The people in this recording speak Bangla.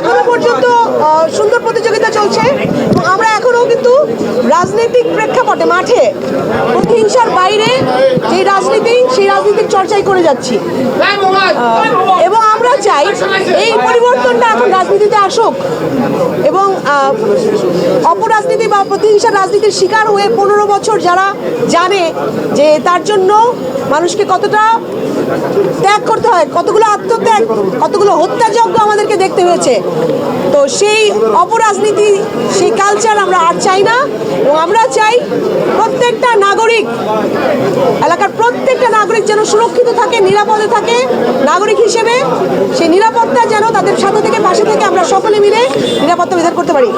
এখনো পর্যন্ত সুন্দর প্রতিযোগিতা চলছে এবং আমরা এখনো কিন্তু রাজনৈতিক প্রেক্ষাপটে মাঠে প্রতিহিংসার বাইরে যে রাজনীতি সেই রাজনীতির চর্চাই করে যাচ্ছি এবং আমরা চাই এই পরিবর্তনটা এখন রাজনীতিতে আসুক এবং অপরাজনীতি বা প্রতিহিংসার রাজনীতির শিকার হয়ে 15 বছর যারা জানে যে তার জন্য মানুষকে কতটা ত্যাগ করতে হয়, কতগুলো আত্মত্যাগ, কতগুলো হত্যাযজ্ঞ আমাদেরকে দেখতে হয়েছে, তো সেই অপরাজনীতি সেই কালচার আমরা আর চাই না এবং আমরা চাই প্রত্যেকটা নাগরিক, এলাকার প্রত্যেকটা নাগরিক যেন সুরক্ষিত থাকে, নিরাপদে থাকে। নাগরিক হিসেবে সেই নিরাপত্তা যেন তাদের সাথে থেকে পাশে থেকে আমরা সকলে মিলে নিরাপত্তা বিধান করতে পারি।